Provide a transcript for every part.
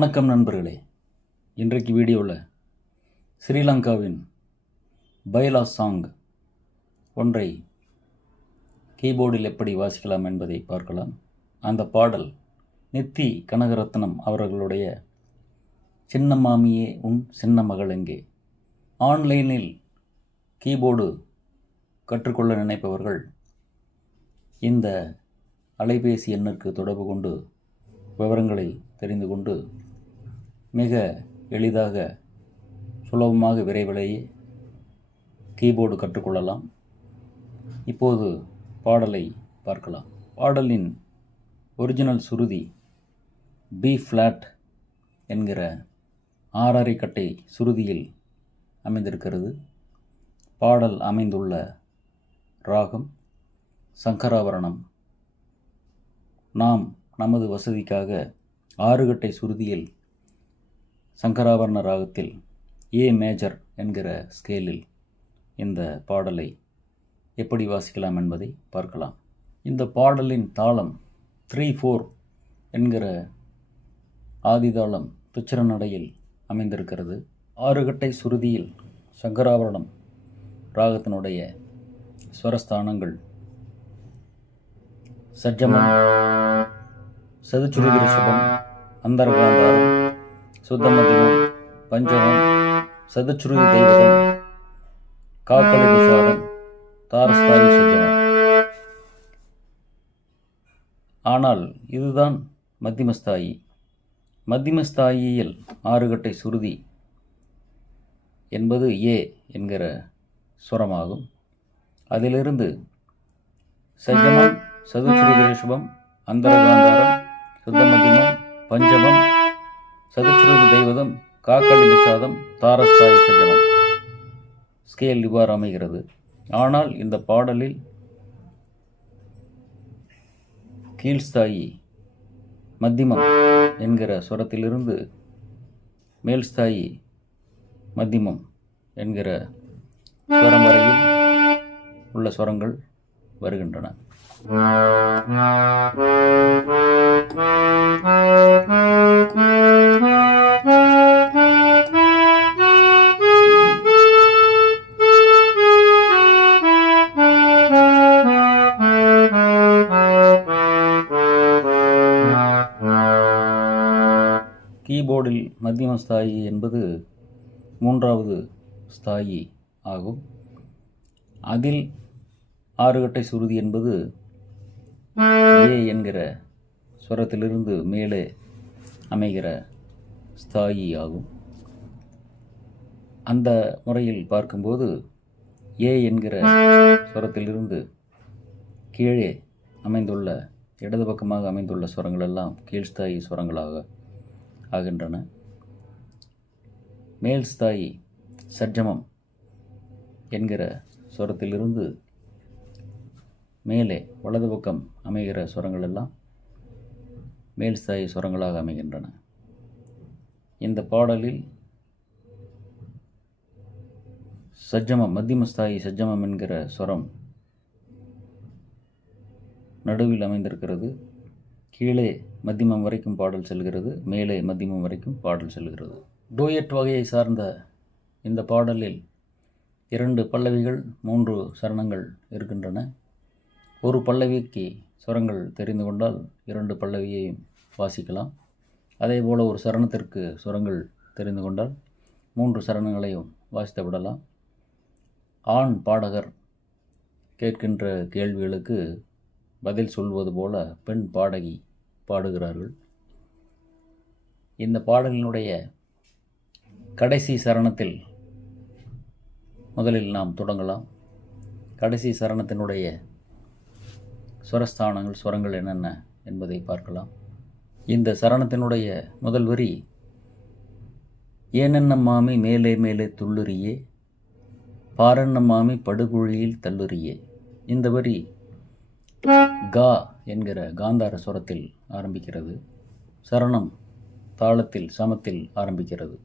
வணக்கம் நண்பர்களே. இன்றைக்கு வீடியோவில் ஸ்ரீலங்காவின் பைலா சாங் ஒன்றை கீபோர்டில் எப்படி வாசிக்கலாம் என்பதை பார்க்கலாம். அந்த பாடல் நித்தி கனகரத்னம் அவர்களுடைய சின்ன மாமியே உன் சின்ன மகள் எங்கே. ஆன்லைனில் கீபோர்டு கற்றுக்கொள்ள நினைப்பவர்கள் இந்த அலைபேசி எண்ணிற்கு தொடர்பு கொண்டு விவரங்களை தெரிந்து கொண்டு மிக எளிதாக சுலபமாக விரைவிலேயே கீபோர்டு கற்றுக்கொள்ளலாம். இப்போது பாடலை பார்க்கலாம். பாடலின் ஒரிஜினல் சுருதி பி ஃப்ளாட் என்கிற 6/6 கட்டை சுருதியில் அமைந்திருக்கிறது. பாடல் அமைந்துள்ள ராகம் சங்கராபரணம். நாம் நமது வசதிக்காக 6 கட்டை சுருதியில் சங்கராபரண ராகத்தில் ஏ மேஜர் என்கிற ஸ்கேலில் இந்த பாடலை எப்படி வாசிக்கலாம் என்பதை பார்க்கலாம். இந்த பாடலின் தாளம் 3/4 என்கிற ஆதிதாளம் துச்சர நடையில் அமைந்திருக்கிறது. 6 கட்டை சுருதியில் சங்கராபரணம் ராகத்தினுடைய ஸ்வரஸ்தானங்கள் சஜ்ஜமம், சதுச்சுருதி ரிஷபம், அந்தரகாந்தாரம், சுத்தமதியம், பஞ்சமம், சதுச்சுருதி தெய்வதம், காக்களி நிஷாதம், தாரஸ்தாயி சஜ்ஜமம். ஆனால் இதுதான் மத்தியமஸ்தாயி. மத்தியமஸ்தாயியில் 6 கட்டை சுருதி என்பது ஏ என்கிற சுரமாகும். அதிலிருந்து சஜ்ஜமம், சதுச்சுருதி ரிஷபம், அந்தரகாந்தாரம், சுத்தமதியம், பஞ்சமம், சதுச்சுருதி தெய்வதம், காக்களி நிஷாதம், தாரஸ்தாயி சஜ்ஜமம் ஸ்கேல் இவ்வாறு அமைகிறது. ஆனால் இந்த பாடலில் கீழ்ஸ்தாயி மத்தியமம் என்கிற சுரத்திலிருந்து மேல்ஸ்தாயி மத்தியமம் என்கிற சுரம் வரையில் உள்ள சுரங்கள் வருகின்றன. கீபோர்டில் மத்தியம ஸ்தாயி என்பது 3வது ஸ்தாயி ஆகும். அதில் 6 கட்டை சுருதி என்பது ஏ என்கிற ஸ்வரத்திலிருந்து மேலே அமைகிற ஸ்தாயி ஆகும். அந்த முறையில் பார்க்கும்போது ஏ என்கிற ஸ்வரத்திலிருந்து கீழே அமைந்துள்ள இடது பக்கமாக அமைந்துள்ள ஸ்வரங்கள் எல்லாம் கீழ்ஸ்தாயி ஸ்வரங்களாக ஆகின்றன. மேல்ஸ்தாயி சஜ்ஜமம் என்கிற ஸ்வரத்திலிருந்து மேலே வலது பக்கம் அமைகிற சுரங்கள் எல்லாம் மேல்ஸ்தாயி சுரங்களாக அமைகின்றன. இந்த பாடலில் சஜ்ஜமம், மத்தியமஸ்தாயி சஜ்ஜமம் என்கிற சுரம் நடுவில் அமைந்திருக்கிறது. கீழே மத்தியமம் வரைக்கும் பாடல் செல்கிறது, மேலே மத்தியமம் வரைக்கும் பாடல் செல்கிறது. டூயட் வகையை சார்ந்த இந்த பாடலில் 2 பல்லவிகள் 3 சரணங்கள் இருக்கின்றன. ஒரு பல்லவிக்கு சுரங்கள் தெரிந்து கொண்டால் 2 பல்லவியையும் வாசிக்கலாம். அதேபோல் ஒரு சரணத்திற்கு சுரங்கள் தெரிந்து கொண்டால் 3 சரணங்களையும் வாசித்து விடலாம். ஆண் பாடகர் கேட்கின்ற கேள்விகளுக்கு பதில் சொல்வது போல பெண் பாடகி பாடுகிறார்கள். இந்த பாடலினுடைய கடைசி சரணத்தில் முதலில் நாம் தொடங்கலாம். கடைசி சரணத்தினுடைய ஸ்வரஸ்தானங்கள், ஸ்வரங்கள் என்னென்ன என்பதை பார்க்கலாம். இந்த சரணத்தினுடைய முதல் வரி ஏனென்ன மாமி மேலே மேலே துள்ளுரியே, பாரண்ண மாமி படுகுழியில் தள்ளுரியே. இந்த வரி கா என்கிற காந்தார சுரத்தில் ஆரம்பிக்கிறது. சரணம் தாளத்தில் சமத்தில் ஆரம்பிக்கிறது.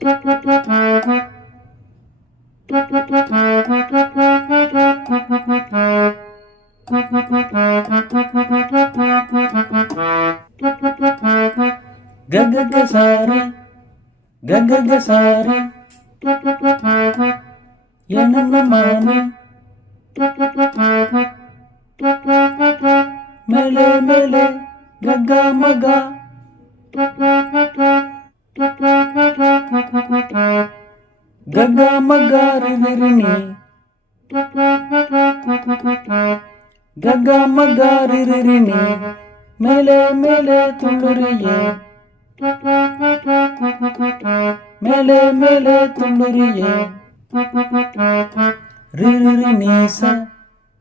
க க சாரி கக சாரி என்ன மாமி மேலே மேலே ககா மகா ககா மகா ரிரினி ககா மகா ரிரினி மேலே மேலே துள்ளுறியே மேலே மேலே துள்ளுறியே ரிரினீச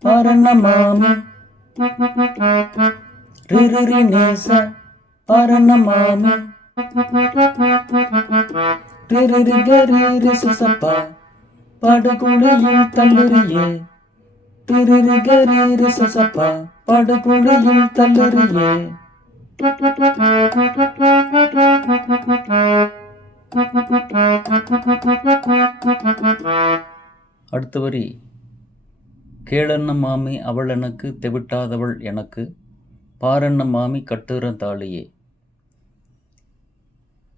பரண மாமி ரிரினீச பரண மாமி ரிரி கரி சப்பா படுகுழியில் தள்ளுறியே ரிரி கரி சப்பா படுகுழியில் தள்ளுறியே அடுத்த வரி கேளன்ன மாமி அவள் எனக்கு தெவிட்டாதவள் எனக்கு பாரண்ண மாமி கட்டுற தாளியே.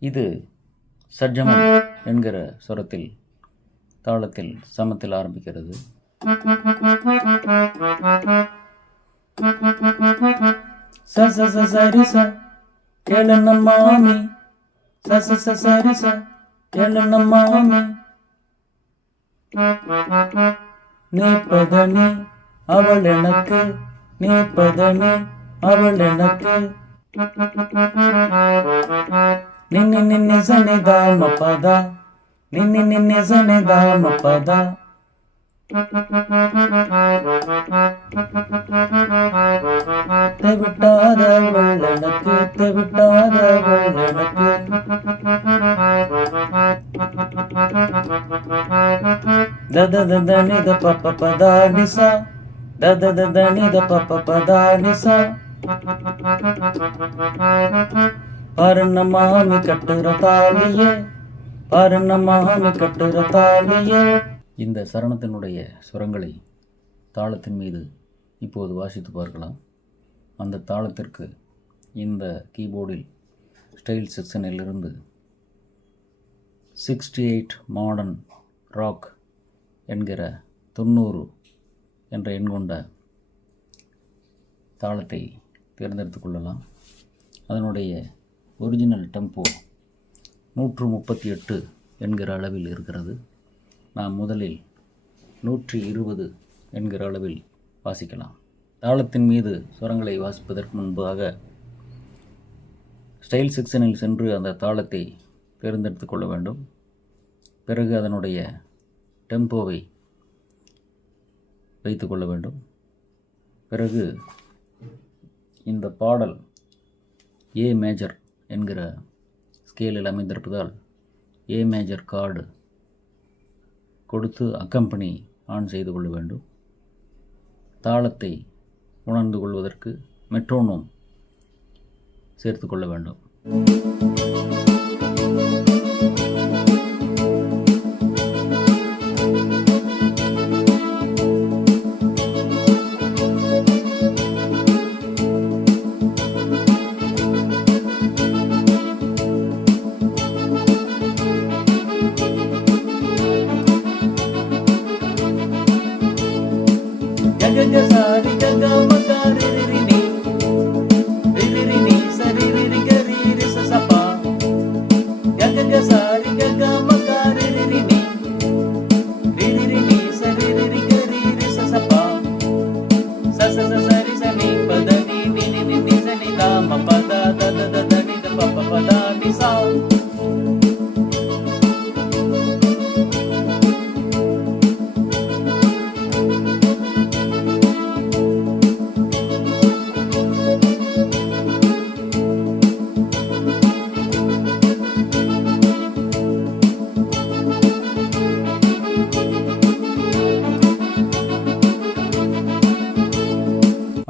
இது சஜ்ஜமம் என்கிற சுரத்தில் தாளத்தில் சமத்தில் ஆரம்பிக்கிறது. ச ச ச சரி ச கேளன்ன மாமி ச ச ச சரி ச கேளன்ன மாமி நீ பதனி அவள் எனக்கு நீ பதனி அவள் எனக்கு நின்னி நின்னி சனிதா மப்பதா நின்னி நின்னி சனிதா மப்பதா தெவிட்டாதவள் எனக்கு தெவிட்டாதவள் எனக்கு தத தத நித பப்ப பதா நிசா தத தத நித பப்ப பதா நிசா பரண மாமி கட்டுற தாலியே பரண மாமி கட்டுற தாலியே. இந்த சரணத்தினுடைய சுரங்களை தாளத்தின் மீது இப்போது வாசித்து பார்க்கலாம். அந்த தாளத்திற்கு இந்த கீபோர்டில் ஸ்டைல் செக்ஷனிலிருந்து 68 மாடர்ன் ராக் என்கிற 90 என்ற எண் கொண்ட தாளத்தை தேர்ந்தெடுத்து கொள்ளலாம். அதனுடைய ஒரிஜினல் டெம்போ 138 என்கிற அளவில் இருக்கிறது. நாம் முதலில் 120 என்கிற அளவில் வாசிக்கலாம். தாளத்தின் மீது சுரங்களை வாசிப்பதற்கு முன்பாக ஸ்டைல் செக்ஷனில் சென்று அந்த தாளத்தை தேர்ந்தெடுத்து கொள்ள வேண்டும். பிறகு அதனுடைய டெம்போவை வைத்து கொள்ள வேண்டும். பிறகு இந்த பாடல் ஏ மேஜர் என்கிற ஸ்கேலில் அமைந்திருப்பதால் ஏ மேஜர் கார்டு கொடுத்து அக்கம்பனி ஆன் செய்து கொள்ள வேண்டும். தாளத்தை உணர்ந்து கொள்வதற்கு மெட்ரோனோம் சேர்த்து கொள்ள வேண்டும்.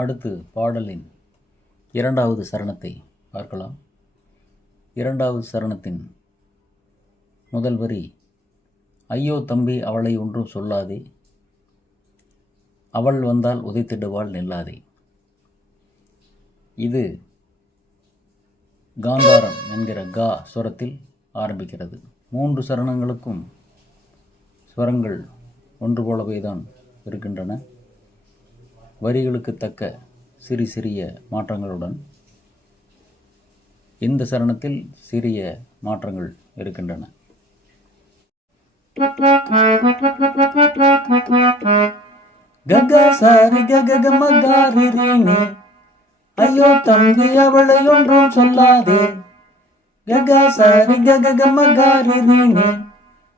அடுத்து பாடலின் இரண்டாவது சரணத்தை பார்க்கலாம். இரண்டாவது சரணத்தின் முதல் வரி ஐயோ தம்பி அவளை ஒன்றும் சொல்லாதே அவள் வந்தால் உதைத்திடுவாள் நில்லாதே. இது காந்தாரம் என்கிற கா சுரத்தில் ஆரம்பிக்கிறது. 3 சரணங்களுக்கும் ஸ்வரங்கள் ஒன்று போலவே தான் இருக்கின்றன. வரிகளுக்கு தக்க சிறிய மாற்றங்களுடன் இந்த சரணத்தில் சிறிய மாற்றங்கள் இருக்கின்றன. கக சாரி கக மகாரி ரீனே, ஐயோ தம்பி அவளை ஒன்றும் சொல்லாதே. கக சாரி கக மகாரி ரீனே,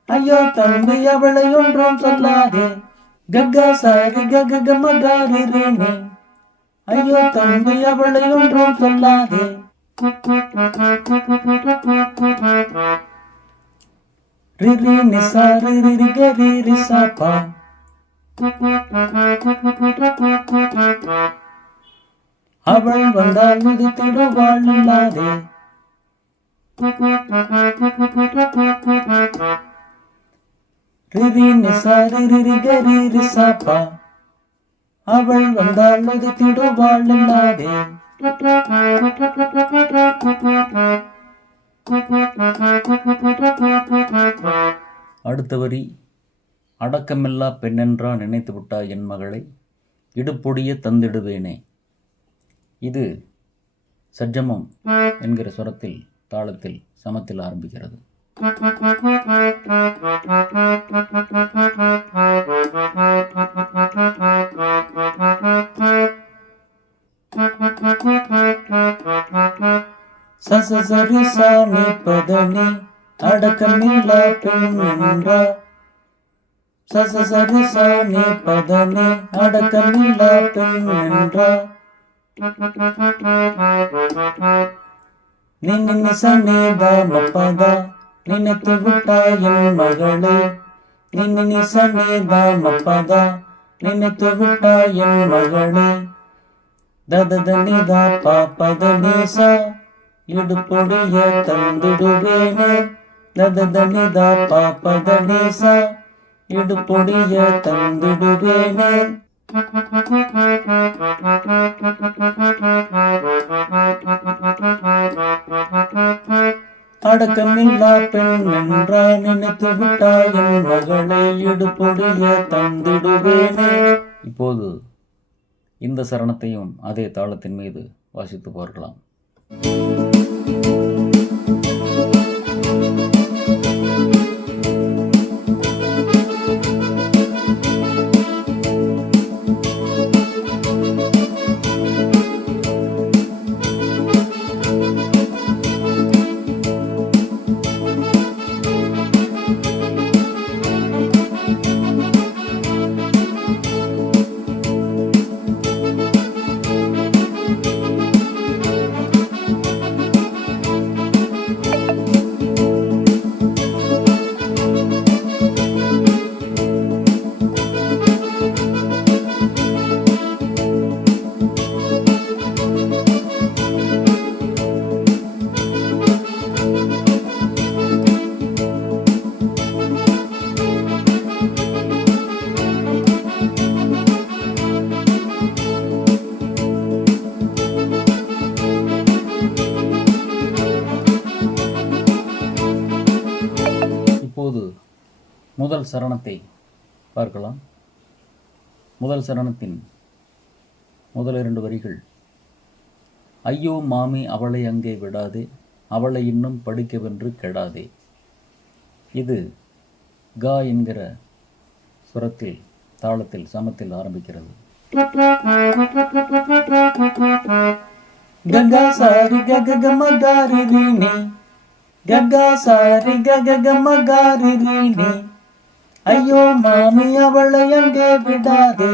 ஐயோ தம்பி அவளை ஒன்றும் சொல்லாதே. கக சாரி கக மகாரி ரீனே, ஐயோ தம்பி அவளை ஒன்றும் சொல்லாதே. ரிரி நிசா ரிரி கரி ரிசாப்பா, அவள் வந்தால் முதித்திடுவாள் இல்லாதே. ரிரி நிசா ரிரி கரி ரிசாப்பா, அவள் வந்தால் முதித்திடுவாள் இல்லாதே. அடுத்த வரி, அடக்கமில்லா பெண்ணென்றா நினைத்து விட்டாய் என் மகளை, இடுப்பொடிய தந்திடுவேனே. இது சஜ்ஜமம் என்கிற சுரத்தில் தாளத்தில் சமத்தில் ஆரம்பிக்கிறது. சசரி சாமி பதனி அடக்கமில்லா பெண்ணென்றா, சசரி சாமி பதனி அடக்கமில்லா பெண்ணென்றா. நின்னு சனேதா மப்பதா, நினைத்து விட்டாய் என் மகளை. நின்னு சனேதா மப்பதா, நினைத்து விட்டாய் என் மகளை. தததனிதா பாப்பதனேசா, இடுப்பொடிய தந்திடுவேனே. தததனிதா பாப்பதனேசா, இடுப்பொடிய தந்திடுவேனே. அடக்கமில்லா பெண்ணென்றா நினைத்து விட்டாய் என் மகளை, இடுப்பொடிய தந்திடுவேனே. இப்போது இந்த சரணத்தையும் அதே தாளத்தின் மீது வாசித்து பார்க்கலாம். இப்போது முதல் சரணத்தை பார்க்கலாம். முதல் சரணத்தின் முதல் 2 வரிகள், ஐயோ மாமி அவளை அங்கே விடாதே, அவளை இன்னும் படிக்கவென்று கெடாதே. இது கா என்கிற சுரத்தில் தாளத்தில் சமத்தில் ஆரம்பிக்கிறது. ககா சாரி கக மகாரி ரீனே, ககா சாரி கக மகாரி ரீனே, ஐயோ மாமி அவளை அங்கே விடாதே.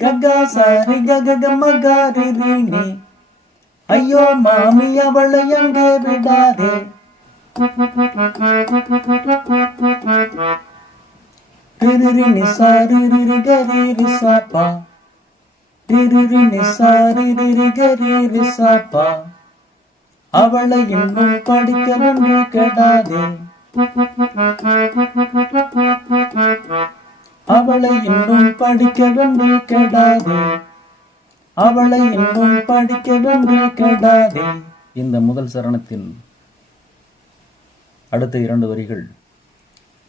ககா சாரி கக மகாரி ரீனே, ஐயோ மாமி அவளை அங்கே விடாதே. ரிரி நிசா ரிரி கரி ரிசாப்பா, ரிரி நிசா ரிரி கரி ரிசாப்பா, அவளை இன்னும் படிக்கவென்று கெடாதே. அவளை இன்னும் படிக்கவென்று கெடாதே. அவளை இன்னும் படிக்கவென்று கெடாதே. இந்த முதல் சரணத்தின் அடுத்த 2 வரிகள்,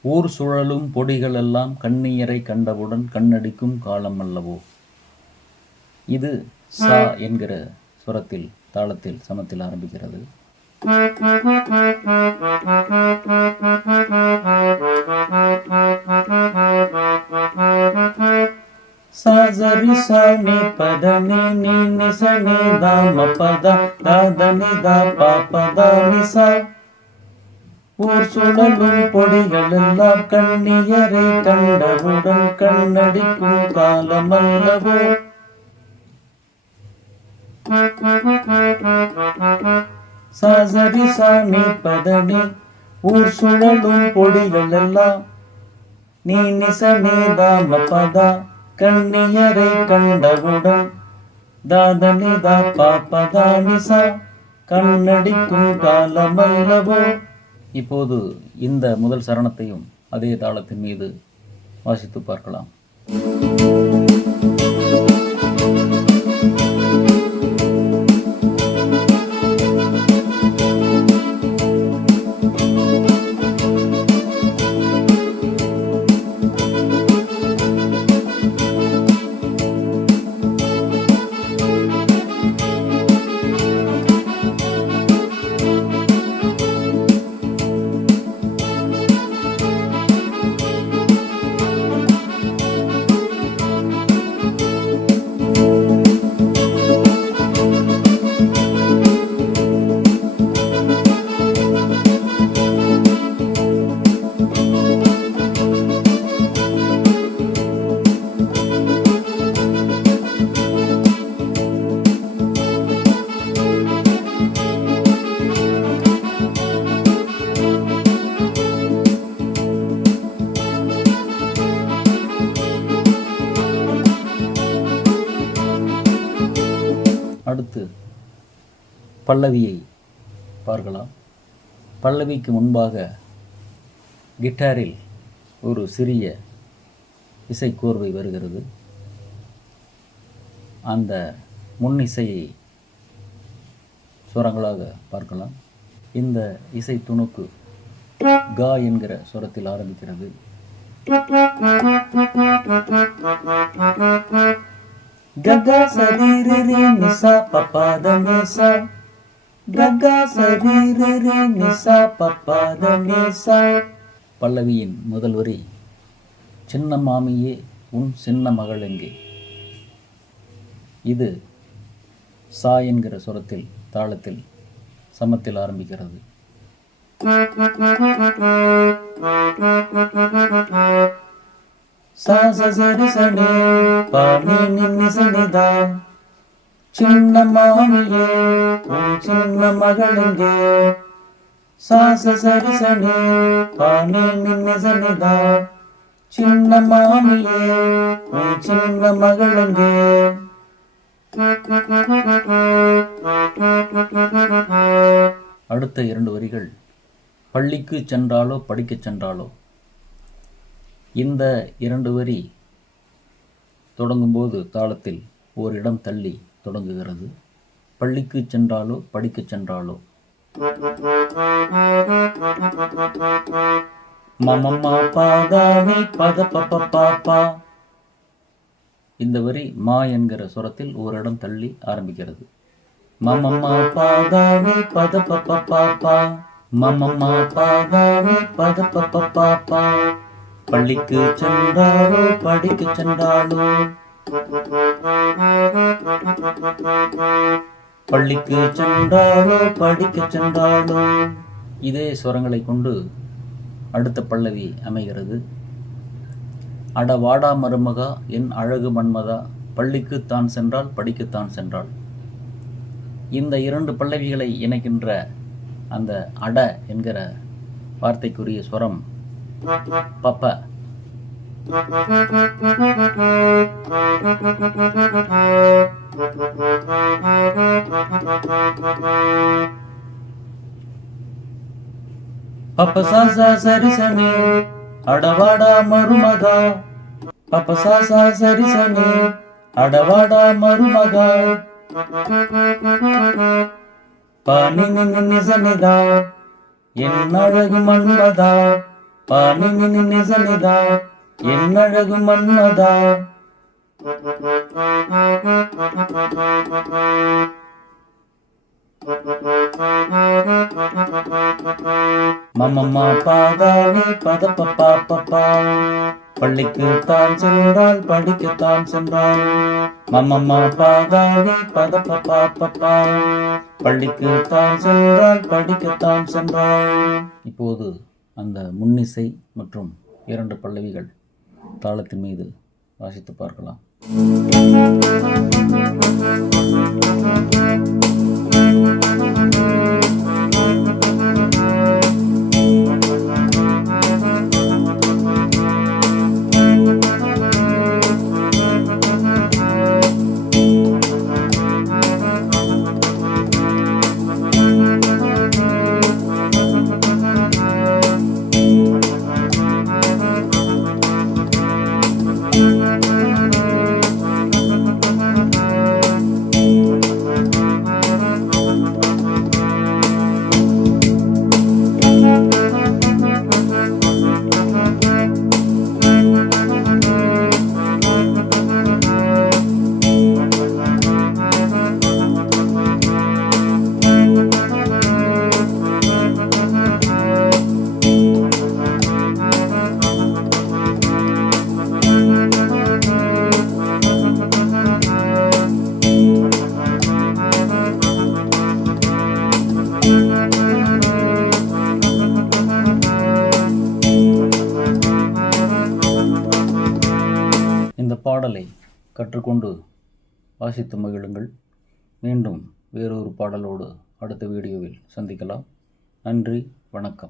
ஊர் சுழலும் பொடிகள் எல்லாம் கண்ணியரை கண்டவுடன் கண்ணடிக்கும் காலம் அல்லவோ. இது சா என்கிற சுரத்தில் தாளத்தில் சமத்தில் ஆரம்பிக்கிறது. சாசரி சாணி பதனி நீ நிசனி தாம பத தாதனி தா பாபதா நிசா. ஊர் சுழலும் பொடிகள் எல்லாம் கண்ணியரை கண்டவுடன் கண்ணடிக்கும் காலமல்லவோ. சாசரி சாணி பதனி ஊர் சுழலும் பொடிகள் எல்லாம் நீ நிசனி தாம பதா கண்ணியரை கண்டவுடன் தாதனி தா பாபதா நிசா கண்ணடிக்கும் காலமல்லவோ. இப்போது இந்த முதல் சரணத்தையும் அதே தாளத்தின் மீது வாசித்து பார்க்கலாம். அடுத்து பல்லவியை பார்க்கலாம். பல்லவிக்கு முன்பாக கிட்டாரில் ஒரு சிறிய இசைக்கோர்வை வருகிறது. அந்த முன்னிசையை சுரங்களாக பார்க்கலாம். இந்த இசை துணுக்கு கா என்கிற சுரத்தில் ஆரம்பிக்கிறது. ககா சரீரே நிசா பபாத நிசா. ககா சரீரே நிசா பபாத நிசா. பல்லவியின் முதல் வரி, சின்ன மாமியே உன் சின்ன மகள் எங்கே. இது சா என்கிற சுரத்தில் தாளத்தில் சமத்தில் ஆரம்பிக்கிறது. சா சரி சனி பாணி நின்னி சனிதா. சின்ன மாமியே உன் சின்ன மகளெங்கே. சா சரி சனி பாணி நின்னி சனிதா. சின்ன மாமியே உன் சின்ன மகளெங்கே. அடுத்த 2 வரிகள், பள்ளிக்கு சென்றாலோ படிக்கச் சென்றாலோ. இந்த 2 வரி தொடங்கும்போது தாளத்தில் ஓரிடம் தள்ளி தொடங்குகிறது. பள்ளிக்கு சென்றாலோ படிக்கச் சென்றாலோ. மமம்மா பாதாமி பத பப்ப பாப்பா. இந்த வரி மா என்கிற சுரத்தில் ஓரிடம் தள்ளி ஆரம்பிக்கிறது. மமம்மா பாதாமி பத பப்ப பாப்பா. மமம்மா பாதாமி பத பப்ப பாப்பா. பள்ளிக்கு சென்றாலோ படிக்க சென்றாலோ. பள்ளிக்கு சென்றாலோ படிக்க சென்றாலோ. இதே சுரங்களை கொண்டு அடுத்த பல்லவி அமைகிறது. அட வாடா மருமகா என் அழகு மன்மதா, பள்ளிக்குத்தான் சென்றால் படிக்கத்தான் சென்றாள். இந்த 2 பல்லவிகளை இணைக்கின்ற அந்த அட என்கிற வார்த்தைக்குரிய சுரம் பப்ப. பப்ப சாசா சரி சனி அடவாடா மருமகா. பப்ப சாசா சரி சனி அடவாடா மருமகா. பானி நிசனிதா என் அழகு மன்மதா பானி நிசனிதா என் அழகு மன்மதா. மமம்மா பாதானி பதப்பப்பா பப்பா பள்ளிக்கு தான் சென்றால் படிக்கத்தான் சென்றாள். மமம்மா பாதானி பதப்பப்பா பப்பா பள்ளிக்கு தான் சென்றால் படிக்கத்தான் சென்றாள். இப்போது அந்த முன்னிசை மற்றும் 2 பல்லவிகள் தாளத்தின் மீது வாசித்து பார்க்கலாம். இந்த பாடலை கற்றுக்கொண்டு வாசித்து மகிழுங்கள். மீண்டும் வேறொரு பாடலோடு அடுத்த வீடியோவில் சந்திக்கலாம். நன்றி, வணக்கம்.